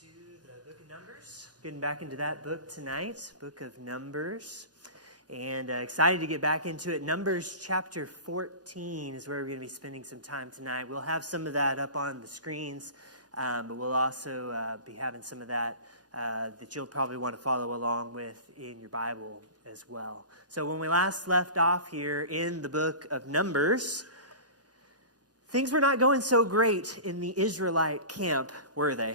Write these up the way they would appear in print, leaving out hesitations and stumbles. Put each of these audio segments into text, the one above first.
to the book of Numbers. Getting back into that book tonight, book of Numbers. And excited to get back into it. Numbers chapter 14 is where we're going to be spending some time tonight. We'll have some of that up on the screens, but we'll also be having some of that that you'll probably want to follow along with in your Bible as well. So when we last left off here in the book of Numbers, things were not going so great in the Israelite camp, were they?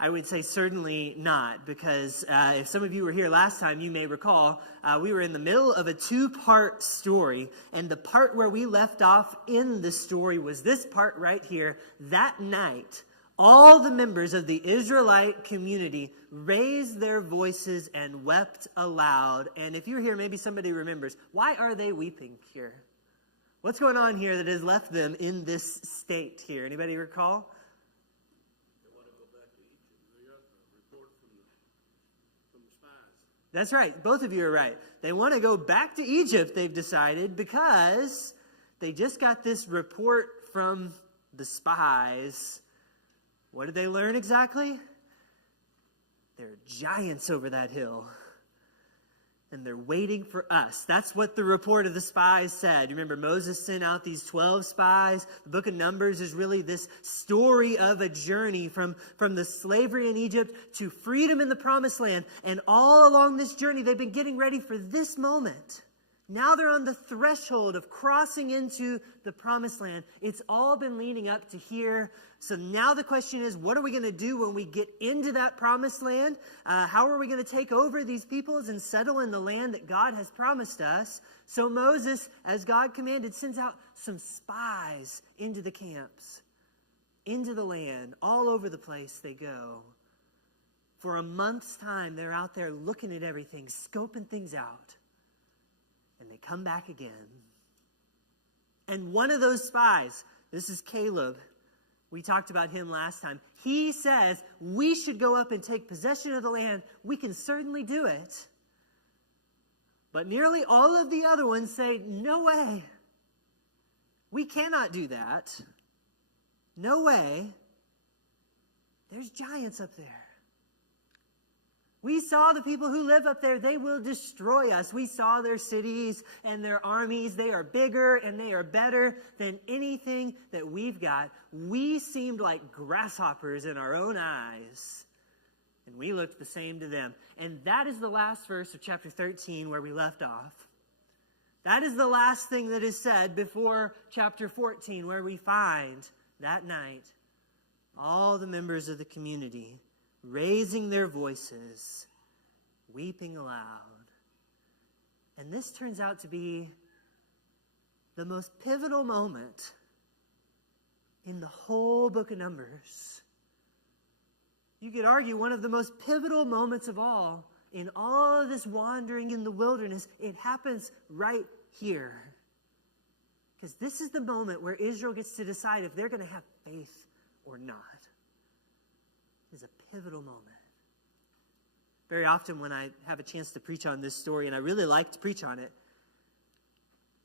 I would say certainly not, because if some of you were here last time, you may recall we were in the middle of a two-part story, and the part where we left off in the story was this part right here. That night, all the members of the Israelite community raised their voices and wept aloud. And if you're here, maybe somebody remembers, why are they weeping here? What's going on here that has left them in this state here? Anybody recall? That's right. Both of you are right. They want to go back to Egypt, they've decided, because they just got this report from the spies. What did they learn exactly? There are giants over that hill, and they're waiting for us. That's what the report of the spies said. You remember Moses sent out these 12 spies. The book of Numbers is really this story of a journey from the slavery in Egypt to freedom in the promised land. And all along this journey, they've been getting ready for this moment. Now they're on the threshold of crossing into the promised land. It's all been leading up to here. So now the question is, what are we going to do when we get into that promised land? How are we going to take over these peoples and settle in the land that God has promised us? So Moses, as God commanded, sends out some spies into the camps, into the land. All over the place they go. For a month's time, they're out there looking at everything, scoping things out. And they come back again. And one of those spies, this is Caleb. We talked about him last time. He says, we should go up and take possession of the land. We can certainly do it. But nearly all of the other ones say, no way. We cannot do that. No way. There's giants up there. We saw the people who live up there. They will destroy us. We saw their cities and their armies. They are bigger and they are better than anything that we've got. We seemed like grasshoppers in our own eyes. And we looked the same to them. And that is the last verse of chapter 13 where we left off. That is the last thing that is said before chapter 14, where we find that night all the members of the community raising their voices, weeping aloud. And this turns out to be the most pivotal moment in the whole book of Numbers. You could argue one of the most pivotal moments of all in all of this wandering in the wilderness. It happens right here. Because this is the moment where Israel gets to decide if they're going to have faith or not. Is a pivotal moment. Very often when I have a chance to preach on this story, and I really like to preach on it,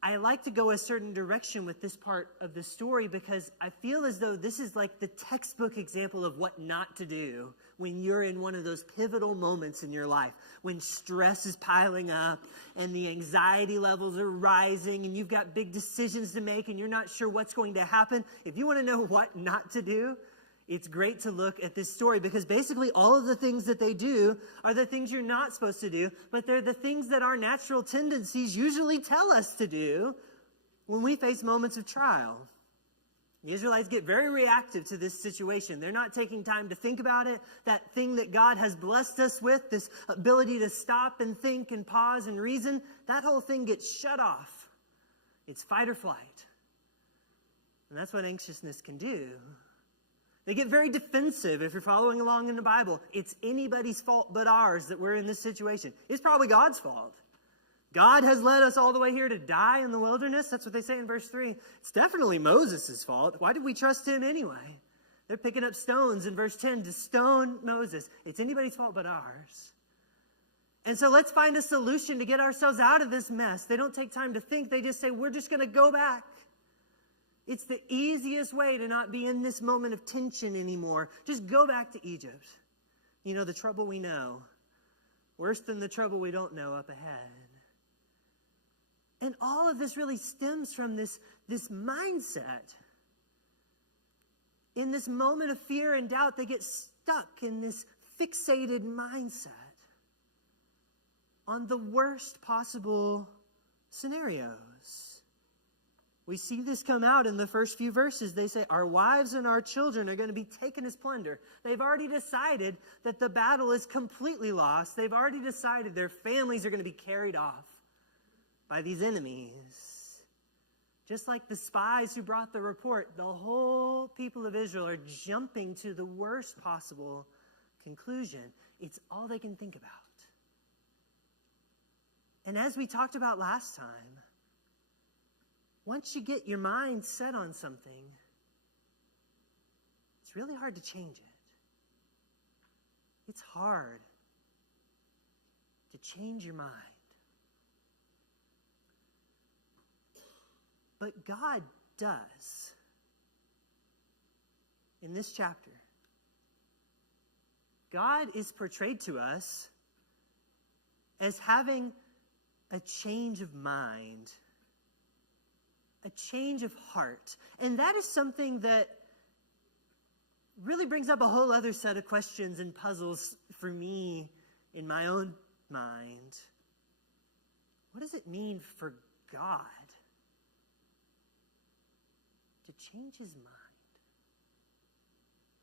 I like to go a certain direction with this part of the story because I feel as though this is like the textbook example of what not to do when you're in one of those pivotal moments in your life, when stress is piling up and the anxiety levels are rising and you've got big decisions to make and you're not sure what's going to happen. If you want to know what not to do, it's great to look at this story because basically all of the things that they do are the things you're not supposed to do, but they're the things that our natural tendencies usually tell us to do when we face moments of trial. The Israelites get very reactive to this situation. They're not taking time to think about it. That thing that God has blessed us with, this ability to stop and think and pause and reason, that whole thing gets shut off. It's fight or flight. And that's what anxiousness can do. They get very defensive if you're following along in the Bible. It's anybody's fault but ours that we're in this situation. It's probably God's fault. God has led us all the way here to die in the wilderness. That's what they say in verse 3. It's definitely Moses' fault. Why did we trust him anyway? They're picking up stones in verse 10 to stone Moses. It's anybody's fault but ours. And so let's find a solution to get ourselves out of this mess. They don't take time to think. They just say, we're just going to go back. It's the easiest way to not be in this moment of tension anymore. Just go back to Egypt. You know, the trouble we know, worse than the trouble we don't know up ahead. And all of this really stems from this mindset. In this moment of fear and doubt, they get stuck in this fixated mindset on the worst possible scenarios. We see this come out in the first few verses. They say, our wives and our children are going to be taken as plunder. They've already decided that the battle is completely lost. They've already decided their families are going to be carried off by these enemies. Just like the spies who brought the report, the whole people of Israel are jumping to the worst possible conclusion. It's all they can think about. And as we talked about last time, once you get your mind set on something, it's really hard to change it. It's hard to change your mind. But God does. In this chapter, God is portrayed to us as having a change of mind, a change of heart. And that is something that really brings up a whole other set of questions and puzzles for me in my own mind. What does it mean for God to change his mind?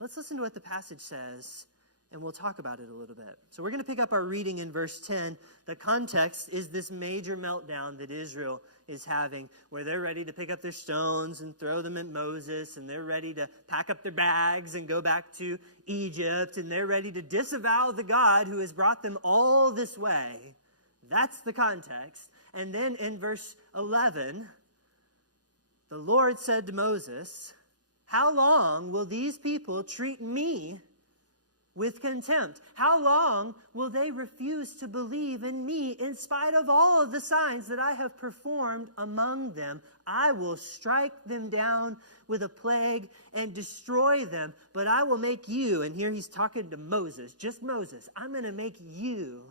Let's listen to what the passage says, and we'll talk about it a little bit. So we're going to pick up our reading in verse 10. The context is this major meltdown that Israel is having, where they're ready to pick up their stones and throw them at Moses, and they're ready to pack up their bags and go back to Egypt, and they're ready to disavow the God who has brought them all this way. That's the context. And then in verse 11, the Lord said to Moses, how long will these people treat me with contempt? How long will they refuse to believe in me in spite of all of the signs that I have performed among them? I will strike them down with a plague and destroy them, but I will make you, and here he's talking to Moses, just Moses, I'm going to make you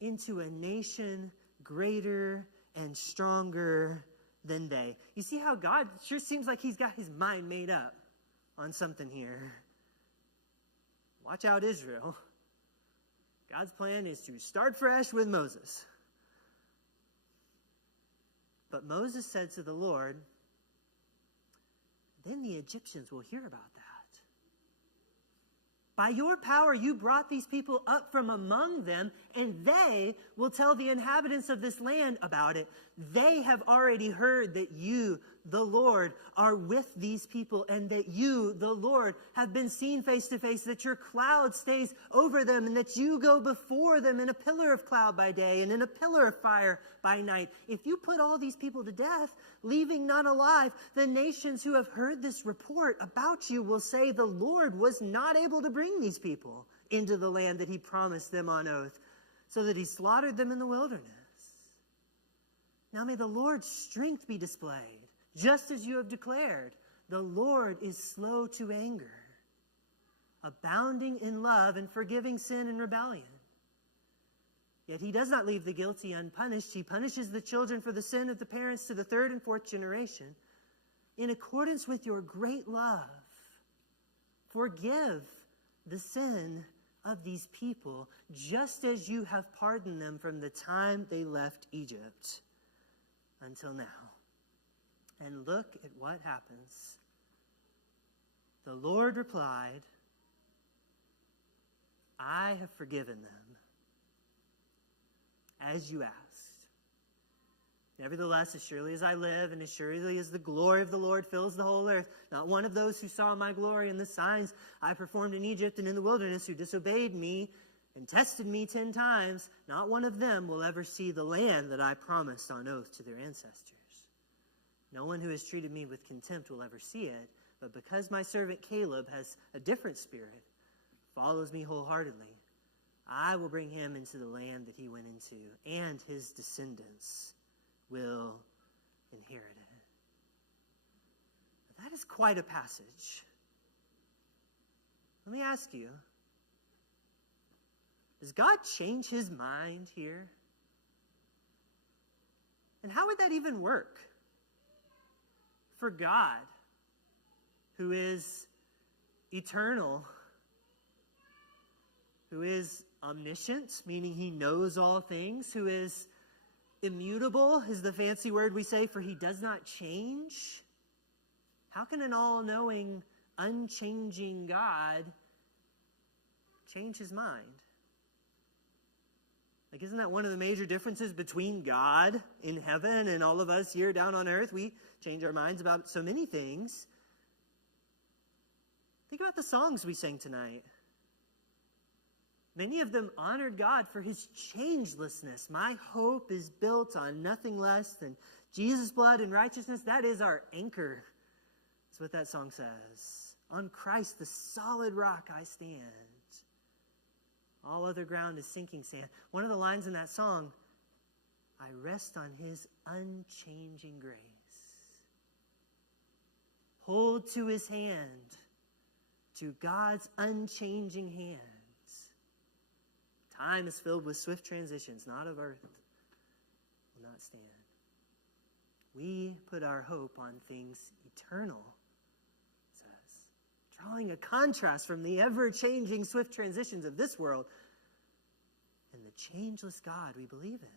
into a nation greater and stronger than they. You see how God sure seems like he's got his mind made up on something here. Watch out, Israel. God's plan is to start fresh with Moses. But Moses said to the Lord, then the Egyptians will hear about that. By your power, you brought these people up from among them, and they will tell the inhabitants of this land about it. They have already heard that you, the Lord, are with these people, and that you, the Lord, have been seen face to face, that your cloud stays over them, and that you go before them in a pillar of cloud by day and in a pillar of fire by night. If you put all these people to death, leaving none alive, the nations who have heard this report about you will say the Lord was not able to bring these people into the land that he promised them on oath, so that he slaughtered them in the wilderness. Now may the Lord's strength be displayed, just as you have declared. The Lord is slow to anger, abounding in love and forgiving sin and rebellion. Yet he does not leave the guilty unpunished. He punishes the children for the sin of the parents to the third and fourth generation. In accordance with your great love, forgive the sin of these people, just as you have pardoned them from the time they left Egypt until now. And look at what happens. The Lord replied, I have forgiven them, as you asked. Nevertheless, as surely as I live, and as surely as the glory of the Lord fills the whole earth, not one of those who saw my glory and the signs I performed in Egypt and in the wilderness, who disobeyed me and tested me 10 times, not one of them will ever see the land that I promised on oath to their ancestors. No one who has treated me with contempt will ever see it, but because my servant Caleb has a different spirit, follows me wholeheartedly, I will bring him into the land that he went into, and his descendants will inherit it. That is quite a passage. Let me ask you, does God change his mind here? And how would that even work? For God, who is eternal, who is omniscient, meaning he knows all things, who is immutable, is the fancy word we say, for he does not change. How can an all-knowing, unchanging God change his mind? Like, isn't that one of the major differences between God in heaven and all of us here down on earth? We change our minds about so many things. Think about the songs we sang tonight. Many of them honored God for his changelessness. My hope is built on nothing less than Jesus' blood and righteousness. That is our anchor. That's what that song says. On Christ, the solid rock, I stand. All other ground is sinking sand. One of the lines in that song, I rest on his unchanging grace. Hold to his hand, to God's unchanging hands. Time is filled with swift transitions, not of earth, will not stand. We put our hope on things eternal, it says, drawing a contrast from the ever-changing swift transitions of this world and the changeless God we believe in.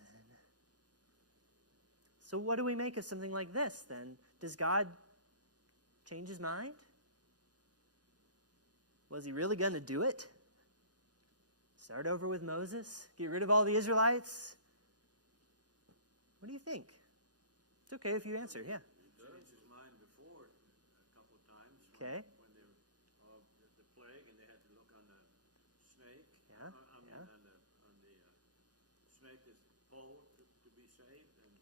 So what do we make of something like this, then? Does God change his mind? Was he really going to do it? Start over with Moses? Get rid of all the Israelites? What do you think? It's okay if you answer, yeah. He changed his mind before a couple of times. Okay. When the plague and they had to look on the snake. Yeah. On the snake is pole to be saved. And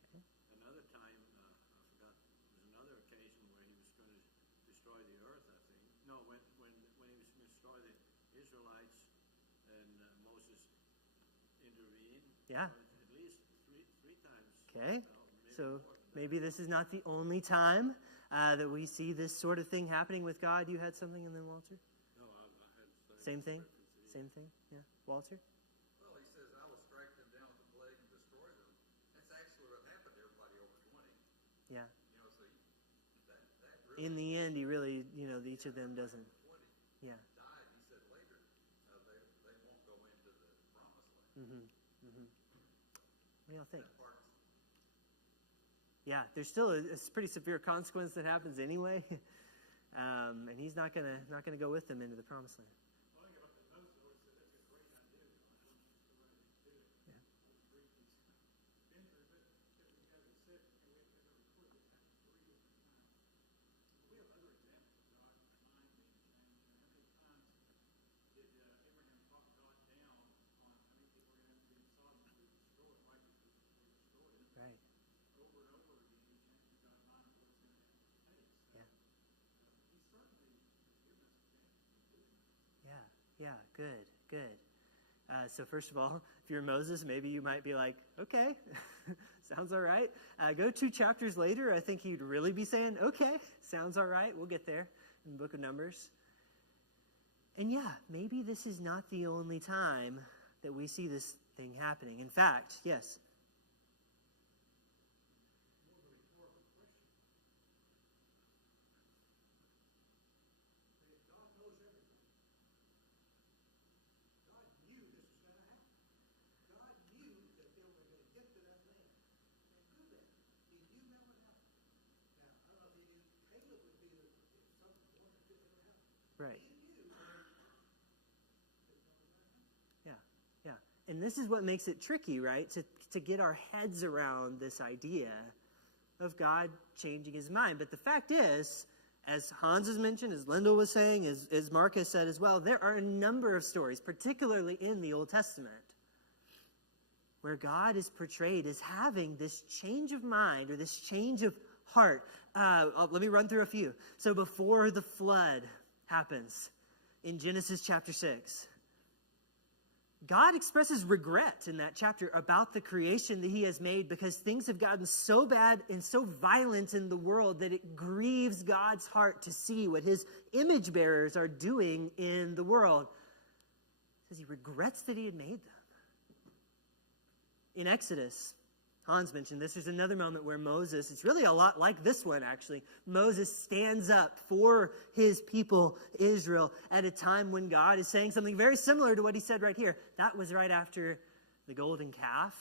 another time, I forgot, there was another occasion where he was going to destroy the earth, I think. No, when he was going to destroy the Israelites and Moses intervened. Yeah. At least three times. Okay. So maybe this is not the only time that we see this sort of thing happening with God. You had something, and then Walter? No, I had Same thing? Same thing? Yeah. Walter? Well, he says, I will strike them down with the plague and destroy them. That's actually what happened to everybody over 20. Yeah. You know, so that really In the end, he really, each of them doesn't. 20 Yeah. died. He said later, they won't go into the promised land. Mm-hmm. Mm-hmm. What do y'all think? That part's Yeah, there's still a pretty severe consequence that happens anyway, and he's not gonna go with them into the promised land. One thing about the notes, though, is that that's a great idea. Yeah. Been through it, because he hasn't said, and we have to record this happened 3 different times. We have other examples of God's mind being changed. And how many times did Abraham talk God down on how many people were going to have to be in Sodom to be destroyed, righteousness to be destroyed? Right. Over and over again, he changes God's mind of what's going to take. So, Yeah. He certainly gives us a chance to do it. Yeah. Good. So first of all, if you're Moses, maybe you might be like, okay, sounds all right. Go 2 chapters later, I think he'd really be saying, okay, sounds all right. We'll get there in the book of Numbers. And yeah, maybe this is not the only time that we see this thing happening. In fact, yes. Right. Yeah. And this is what makes it tricky, right? To get our heads around this idea of God changing his mind. But the fact is, as Hans has mentioned, as Lendl was saying, as Mark has said as well, there are a number of stories, particularly in the Old Testament, where God is portrayed as having this change of mind or this change of heart. Let me run through a few. So before the flood happens in Genesis chapter 6, God expresses regret in that chapter about the creation that he has made because things have gotten so bad and so violent in the world that it grieves God's heart to see what his image bearers are doing in the world. He says he regrets that he had made them. In Exodus, Hans mentioned this, there's another moment where Moses, it's really a lot like this one actually, Moses stands up for his people Israel at a time when God is saying something very similar to what he said right here. That was right after the golden calf,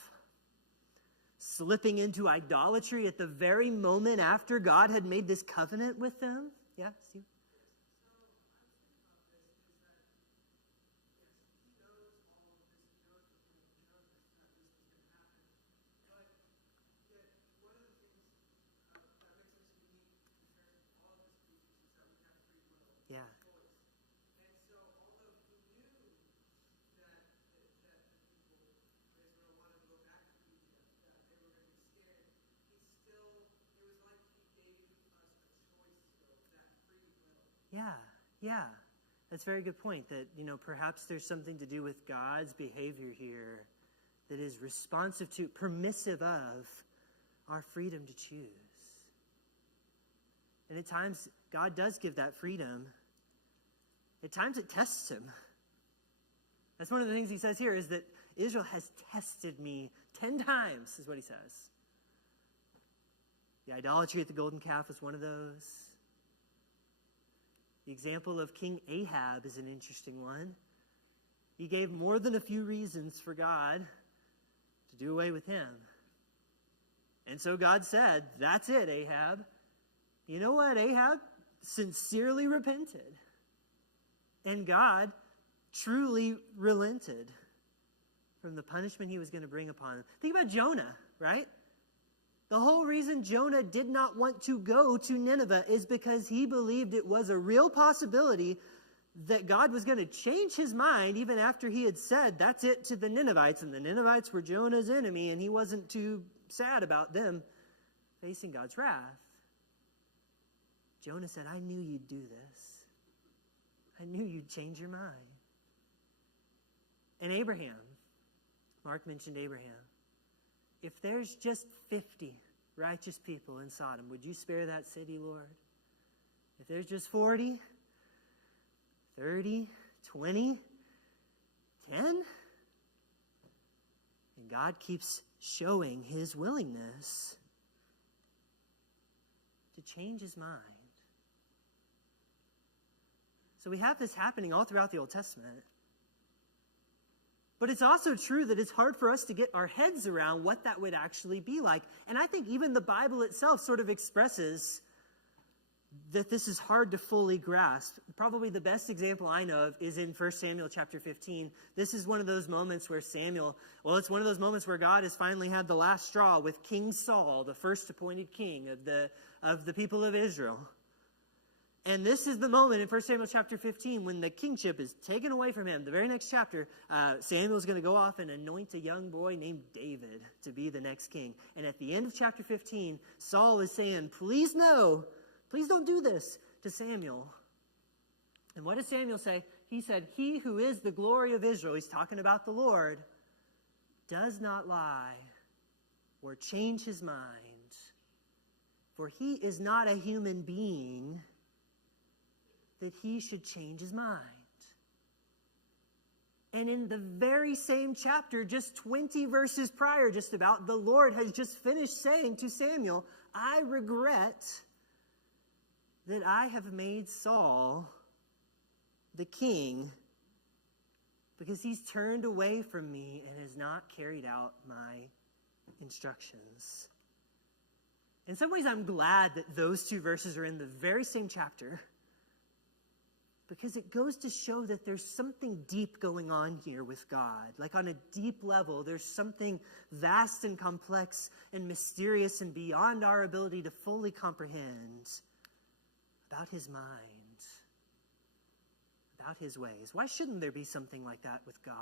slipping into idolatry at the very moment after God had made this covenant with them. Yeah, Steve? Yeah. And so, although he knew that the people of Israel wanted to go back to Egypt, that they were going to be scared, it was like he gave us a choice still, that free will. Yeah. That's a very good point that, perhaps there's something to do with God's behavior here that is responsive to, permissive of our freedom to choose. And at times, God does give that freedom. At times it tests him. That's one of the things he says here is that Israel has tested me 10 times, is what he says. The idolatry at the golden calf was one of those. The example of King Ahab is an interesting one. He gave more than a few reasons for God to do away with him. And so God said, that's it, Ahab. You know what? Ahab sincerely repented. And God truly relented from the punishment he was going to bring upon him. Think about Jonah, right? The whole reason Jonah did not want to go to Nineveh is because he believed it was a real possibility that God was going to change his mind even after he had said, that's it to the Ninevites. And the Ninevites were Jonah's enemy, and he wasn't too sad about them facing God's wrath. Jonah said, I knew you'd do this. I knew you'd change your mind. And Abraham, Mark mentioned Abraham. If there's just 50 righteous people in Sodom, would you spare that city, Lord? If there's just 40, 30, 20, 10? And God keeps showing his willingness to change his mind. So we have this happening all throughout the Old Testament. But it's also true that it's hard for us to get our heads around what that would actually be like. And I think even the Bible itself sort of expresses that this is hard to fully grasp. Probably the best example I know of is in 1 Samuel chapter 15. This is one of those moments where it's one of those moments where God has finally had the last straw with King Saul, the first appointed king of the people of Israel. And this is the moment in 1 Samuel chapter 15 when the kingship is taken away from him. The very next chapter, Samuel is going to go off and anoint a young boy named David to be the next king. And at the end of chapter 15, Saul is saying, please don't do this to Samuel. And what does Samuel say? He said, he who is the glory of Israel, he's talking about the Lord, does not lie or change his mind. For he is not a human being that he should change his mind. And in the very same chapter, just 20 verses prior, just about, the Lord has just finished saying to Samuel, I regret that I have made Saul the king because he's turned away from me and has not carried out my instructions. In some ways, I'm glad that those two verses are in the very same chapter, because it goes to show that there's something deep going on here with God. Like on a deep level, there's something vast and complex and mysterious and beyond our ability to fully comprehend about his mind, about his ways. Why shouldn't there be something like that with God?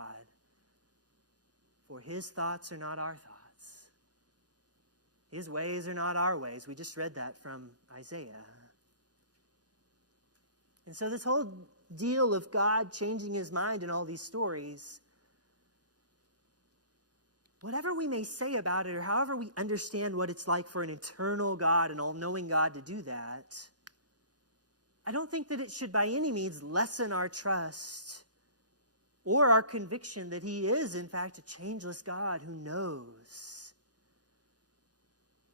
For his thoughts are not our thoughts. His ways are not our ways. We just read that from Isaiah. And so this whole deal of God changing his mind in all these stories whatever we may say about it, or however we understand what it's like for an eternal God and all-knowing God to do that, I don't think that it should by any means lessen our trust or our conviction that he is, in fact, a changeless God who knows.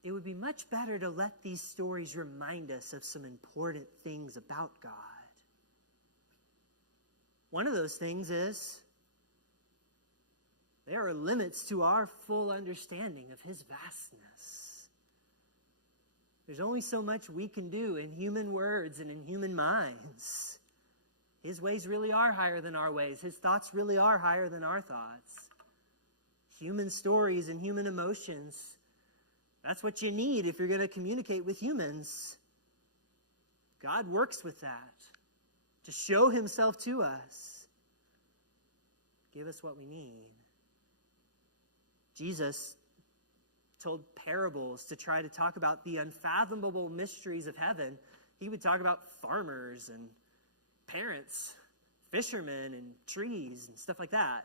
It would be much better to let these stories remind us of some important things about God. One of those things is there are limits to our full understanding of his vastness. There's only so much we can do in human words and in human minds. His ways really are higher than our ways. His thoughts really are higher than our thoughts. Human stories and human emotions, that's what you need if you're going to communicate with humans. God works with that to show himself to us. Give us what we need. Jesus told parables to try to talk about the unfathomable mysteries of heaven. He would talk about farmers and parents, fishermen and trees and stuff like that.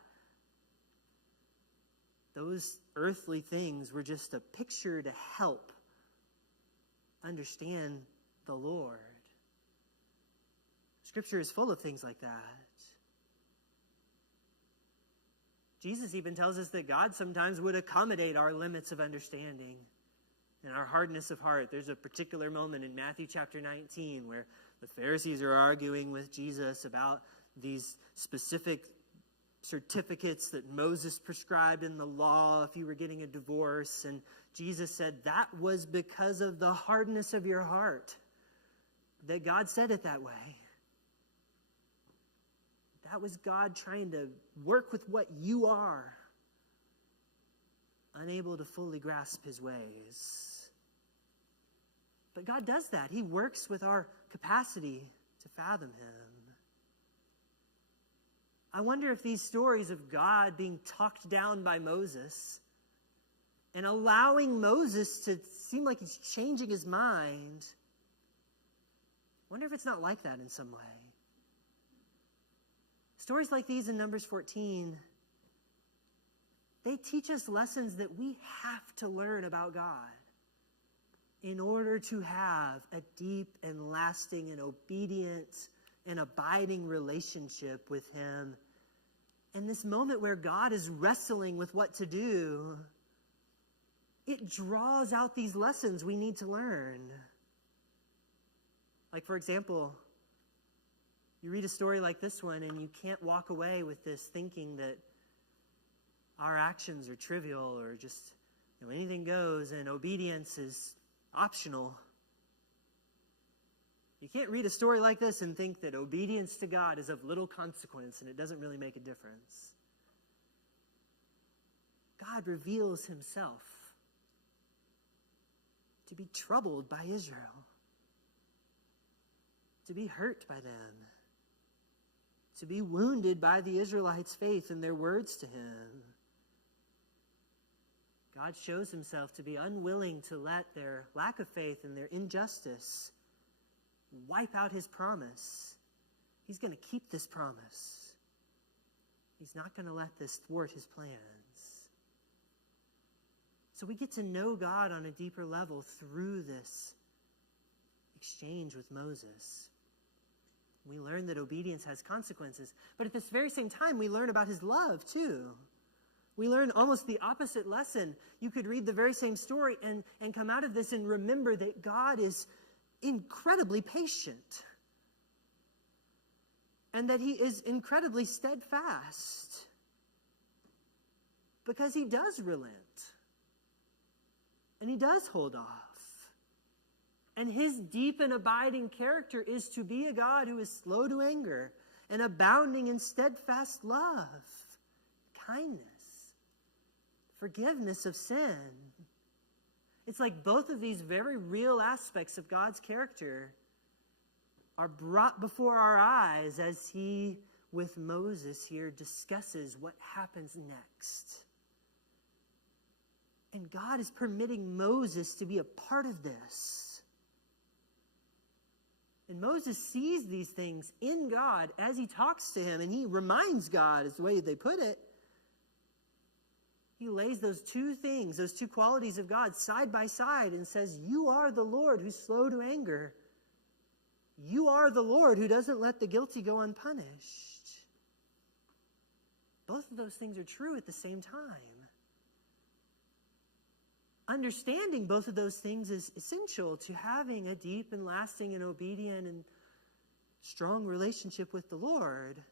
Those earthly things were just a picture to help understand the Lord. Scripture is full of things like that. Jesus even tells us that God sometimes would accommodate our limits of understanding and our hardness of heart. There's a particular moment in Matthew chapter 19 where the Pharisees are arguing with Jesus about these specific certificates that Moses prescribed in the law if you were getting a divorce. And Jesus said that was because of the hardness of your heart that God said it that way. That was God trying to work with what you are, unable to fully grasp his ways. But God does that. He works with our capacity to fathom him. I wonder if these stories of God being talked down by Moses and allowing Moses to seem like he's changing his mind, I wonder if it's not like that in some way. Stories like these in Numbers 14, they teach us lessons that we have to learn about God in order to have a deep and lasting and obedient and abiding relationship with him. And this moment where God is wrestling with what to do, it draws out these lessons we need to learn. Like, for example, you read a story like this one and you can't walk away with this thinking that our actions are trivial or just, anything goes and obedience is optional. You can't read a story like this and think that obedience to God is of little consequence and it doesn't really make a difference. God reveals himself to be troubled by Israel, to be hurt by them, to be wounded by the Israelites' faith and their words to him. God shows himself to be unwilling to let their lack of faith and their injustice wipe out his promise. He's going to keep this promise. He's not going to let this thwart his plans. So we get to know God on a deeper level through this exchange with Moses. We learn that obedience has consequences. But at this very same time, we learn about his love too. We learn almost the opposite lesson. You could read the very same story and come out of this and remember that God is incredibly patient. And that he is incredibly steadfast. Because he does relent. And he does hold off. And his deep and abiding character is to be a God who is slow to anger and abounding in steadfast love, kindness, forgiveness of sin. It's like both of these very real aspects of God's character are brought before our eyes as he, with Moses here, discusses what happens next. And God is permitting Moses to be a part of this. And Moses sees these things in God as he talks to him, and he reminds God, is the way they put it. He lays those two things, those two qualities of God side by side and says, you are the Lord who's slow to anger. You are the Lord who doesn't let the guilty go unpunished. Both of those things are true at the same time. Understanding both of those things is essential to having a deep and lasting and obedient and strong relationship with the Lord.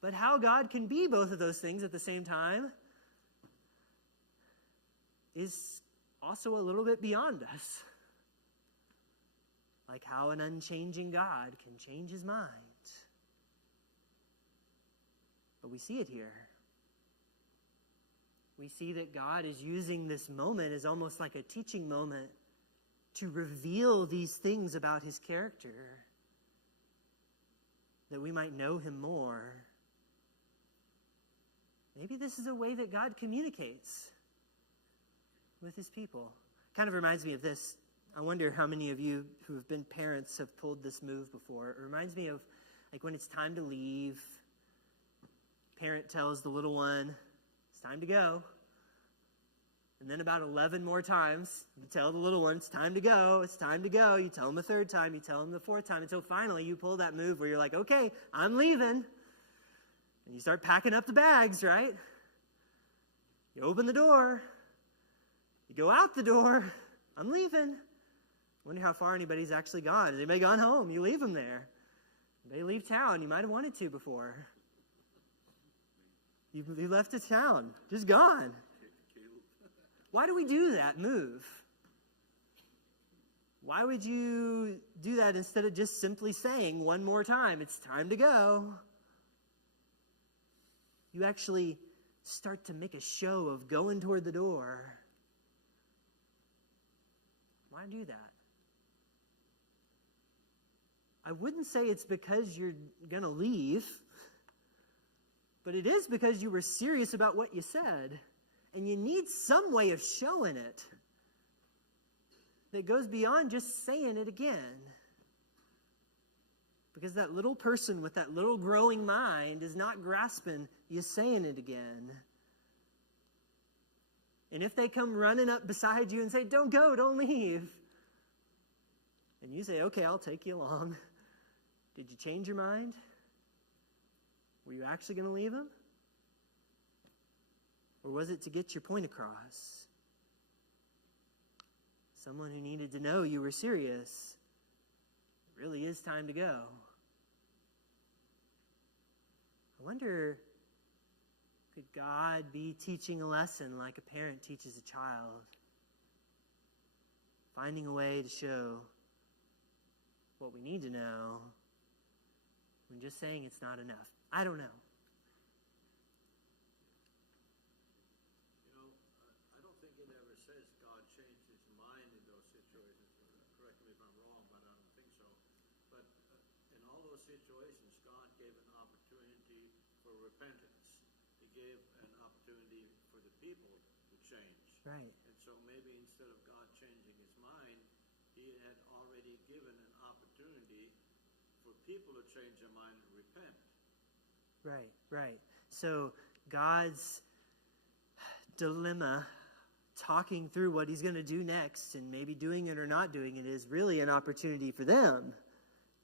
But how God can be both of those things at the same time is also a little bit beyond us. Like how an unchanging God can change his mind. But we see it here. We see that God is using this moment as almost like a teaching moment to reveal these things about his character, that we might know him more. Maybe this is a way that God communicates with his people. Kind of reminds me of this. I wonder how many of you who have been parents have pulled this move before. It reminds me of like when it's time to leave. Parent tells the little one, it's time to go. And then about 11 more times, you tell the little one, it's time to go, it's time to go. You tell them a third time, you tell them the fourth time, until finally you pull that move where you're like, okay, I'm leaving. And you start packing up the bags, right? You open the door. You go out the door. I'm leaving. Wonder how far anybody's actually gone. Has anybody gone home? You leave them there. They leave town. You might have wanted to before. You left the town. Just gone. Why do we do that move? Why would you do that instead of just simply saying one more time, it's time to go? You actually start to make a show of going toward the door. Why do that? I wouldn't say it's because you're going to leave, but it is because you were serious about what you said, and you need some way of showing it that goes beyond just saying it again. Because that little person with that little growing mind is not grasping you saying it again. And if they come running up beside you and say, don't go, don't leave. And you say, okay, I'll take you along. Did you change your mind? Were you actually going to leave them? Or was it to get your point across? Someone who needed to know you were serious. It really is time to go. I wonder, could God be teaching a lesson like a parent teaches a child? Finding a way to show what we need to know when just saying it's not enough. I don't know. I don't think it ever says God changed his mind in those situations. Correct me if I'm wrong, but I don't think so. But in all those situations, God gave an opportunity for repentance. He gave an opportunity for the people to change. Right. And so maybe instead of God changing his mind, he had already given an opportunity for people to change their mind and repent. Right. So God's dilemma, talking through what he's going to do next and maybe doing it or not doing it, is really an opportunity for them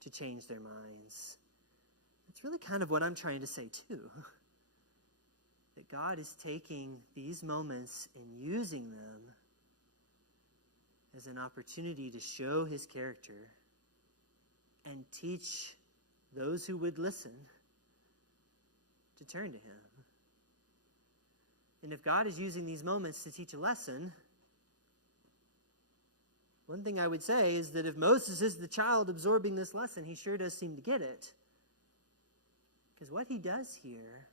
to change their minds. It's really kind of what I'm trying to say too. That God is taking these moments and using them as an opportunity to show his character and teach those who would listen to turn to him. And if God is using these moments to teach a lesson, one thing I would say is that if Moses is the child absorbing this lesson, he sure does seem to get it. Because what he does here,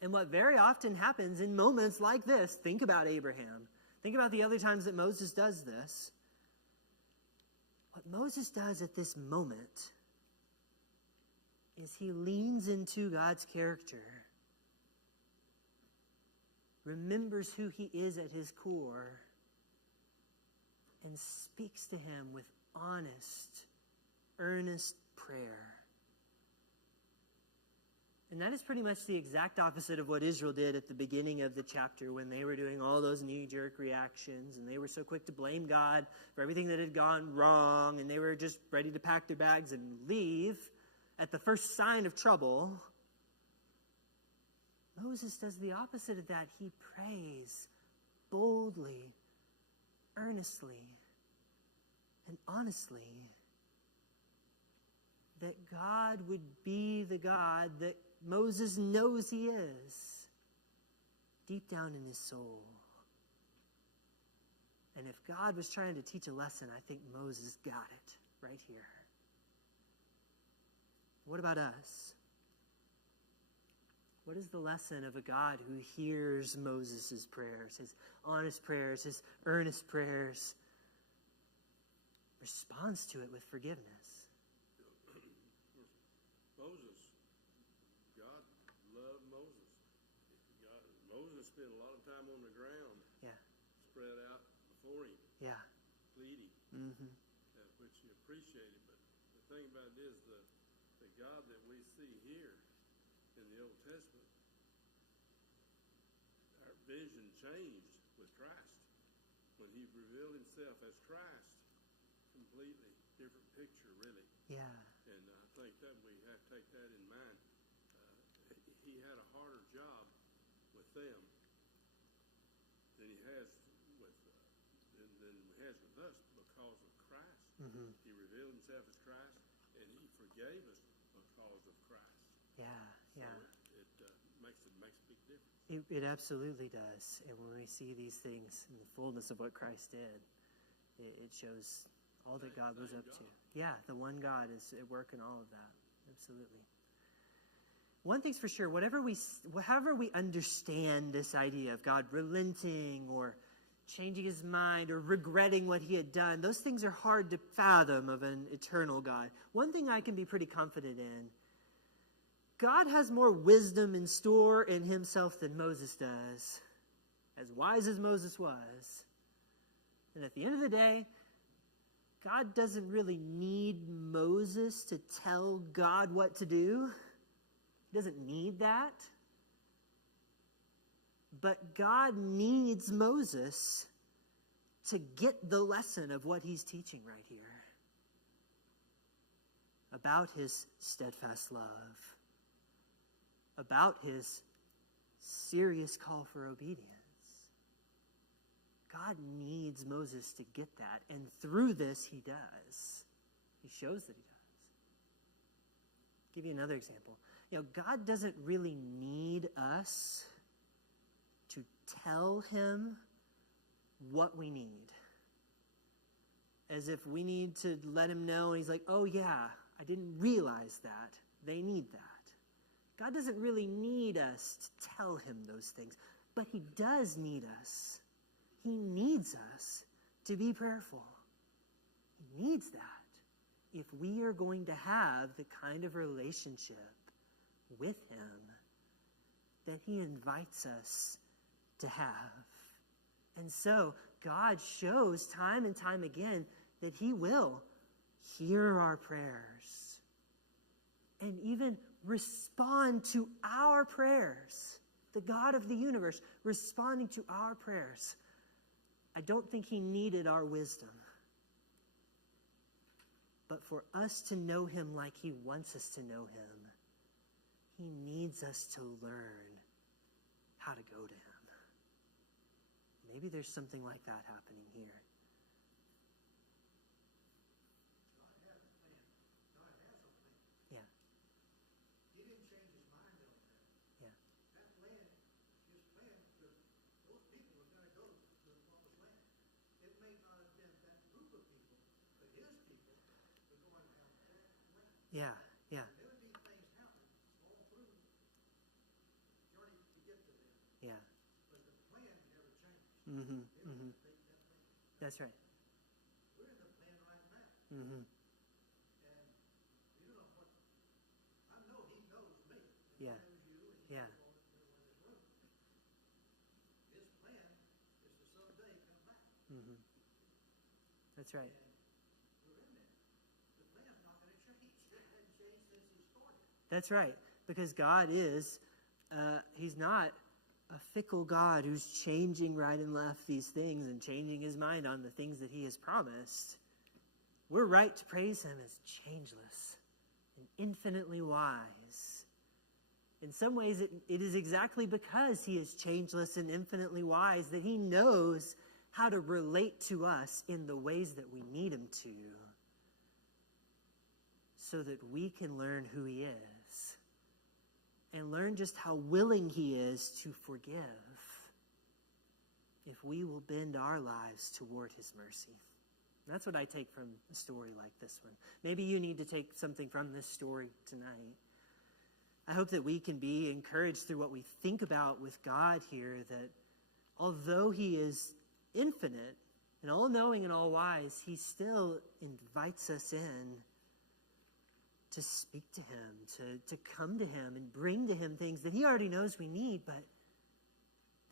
and what very often happens in moments like this, think about Abraham. Think about the other times that Moses does this. What Moses does at this moment is he leans into God's character, remembers who he is at his core, and speaks to him with honest, earnest prayer. And that is pretty much the exact opposite of what Israel did at the beginning of the chapter when they were doing all those knee-jerk reactions and they were so quick to blame God for everything that had gone wrong and they were just ready to pack their bags and leave at the first sign of trouble. Moses does the opposite of that. He prays boldly, earnestly, and honestly that God would be the God that Moses knows he is, deep down in his soul. And if God was trying to teach a lesson, I think Moses got it right here. What about us? What is the lesson of a God who hears Moses' prayers, his honest prayers, his earnest prayers, responds to it with forgiveness? Moses, God loved Moses. Moses spent a lot of time on the ground, spread out before him, pleading, which he appreciated. But the thing about it is the God that we see here in the Old Testament, our vision changed with Christ. When he revealed himself as Christ, completely different picture, really. Yeah. And I think that we have to take that in mind. He had a harder job with them than he has with us because of Christ. Mm-hmm. He revealed himself as Christ, and he forgave us because of Christ. Yeah, yeah. So it makes a big difference. It absolutely does. And when we see these things in the fullness of what Christ did, it shows all that God was up to. Yeah, the one God is at work in all of that. Absolutely. One thing's for sure, however we understand this idea of God relenting or changing his mind or regretting what he had done, those things are hard to fathom of an eternal God. One thing I can be pretty confident in, God has more wisdom in store in himself than Moses does, as wise as Moses was. And at the end of the day, God doesn't really need Moses to tell God what to do. He doesn't need that. But God needs Moses to get the lesson of what he's teaching right here about his steadfast love, about his serious call for obedience. God needs Moses to get that, and through this he does. He shows that he does. I'll give you another example. God doesn't really need us to tell him what we need. As if we need to let him know, and he's like, oh yeah, I didn't realize that. They need that. God doesn't really need us to tell him those things, but he does need us. He needs us to be prayerful. He needs that if we are going to have the kind of relationship with him that he invites us to have. And so God shows time and time again that he will hear our prayers and even respond to our prayers. The God of the universe responding to our prayers. I don't think he needed our wisdom. But for us to know him like he wants us to know him, he needs us to learn how to go to him. Maybe there's something like that happening here. God has a plan. God has a plan. Yeah. He didn't change his mind on that. Yeah. That plan, his plan, those people were going to go to the promised land. It may not have been that group of people, but his people were going to have that land. Yeah. Yeah. There would be things happen all through the journey to get to them. Yeah. But the plan never changed. Mm-hmm. It was Mm-hmm. to take that land. That's right. We're in the plan right now. Mm-hmm. And you know what? I know he knows me. And Yeah. he knows you. And he Yeah. knows all that in this room. His plan is to someday come back. Mm-hmm. That's right. And we're in there. The plan's not going to change. It hasn't changed since it started. That's right. because God is, he's not a fickle God who's changing right and left these things and changing his mind on the things that he has promised. We're right to praise him as changeless and infinitely wise. In some ways, it is exactly because he is changeless and infinitely wise that he knows how to relate to us in the ways that we need him to, so that we can learn who he is and learn just how willing he is to forgive if we will bend our lives toward his mercy. That's what I take from a story like this one. Maybe you need to take something from this story tonight. I hope that we can be encouraged through what we think about with God here, that although he is infinite and all-knowing and all-wise, he still invites us in to speak to him, to come to him and bring to him things that he already knows we need, but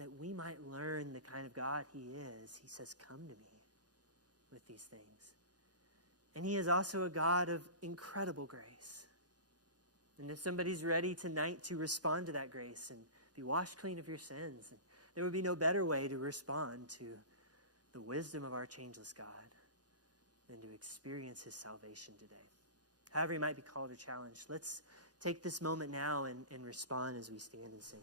that we might learn the kind of God he is. He says, come to me with these things. And he is also a God of incredible grace. And if somebody's ready tonight to respond to that grace and be washed clean of your sins, there would be no better way to respond to the wisdom of our changeless God than to experience his salvation today. However he might be called or challenged, let's take this moment now and respond as we stand and sing.